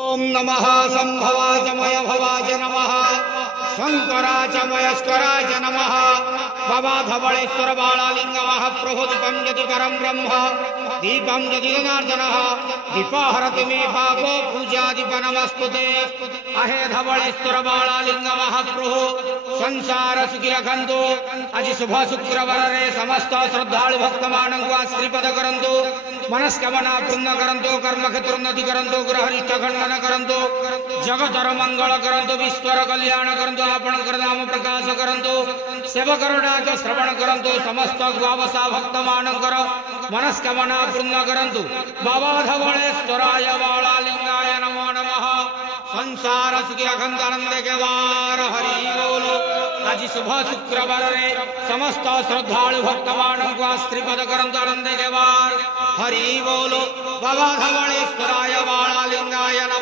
ओम नमः संभवाच मय भवाच नमः शंकराच मयस्कराच नमः भवाधवळेश्वर बालालिंग महाप्रभु दीपं यदि परं ब्रह्म दीपं यदि जनार्दनः दीपहरति मे पापो पूजादीप नमस्तुते अहे धवळेश्वर बालालिंग महाप्रभु संसार सुखी रखंतु आज शुभ शुक्रवार रे समस्त श्रद्धालु भक्त मानक श्रीपद करंतु मनस्कामना पूर्ण करंतु कर्म क्षेत्रोन्नति करंतु गृहरिष्ठ खंडन करंतु जगतर मंगल करंतु विश्वर कल्याण करंतु आपण नाम प्रकाश करंतु सेवकर डाक श्रवण करंतु समस्त द्वावसा भक्त मानकर मनस्कामना पूर्ण करंतु बाबा धवळेश्वराय बालालिंगाय नमो नमः संसार सुखी अखंड आनंद के वार हरि बोल आज शुभ शुक्रवार रे समस्त श्रद्धालु भक्त मानक श्रीपद करंतु आनंद के वार हरि बोल बाबा धवळेश्वराय बालालिंगाय नमः।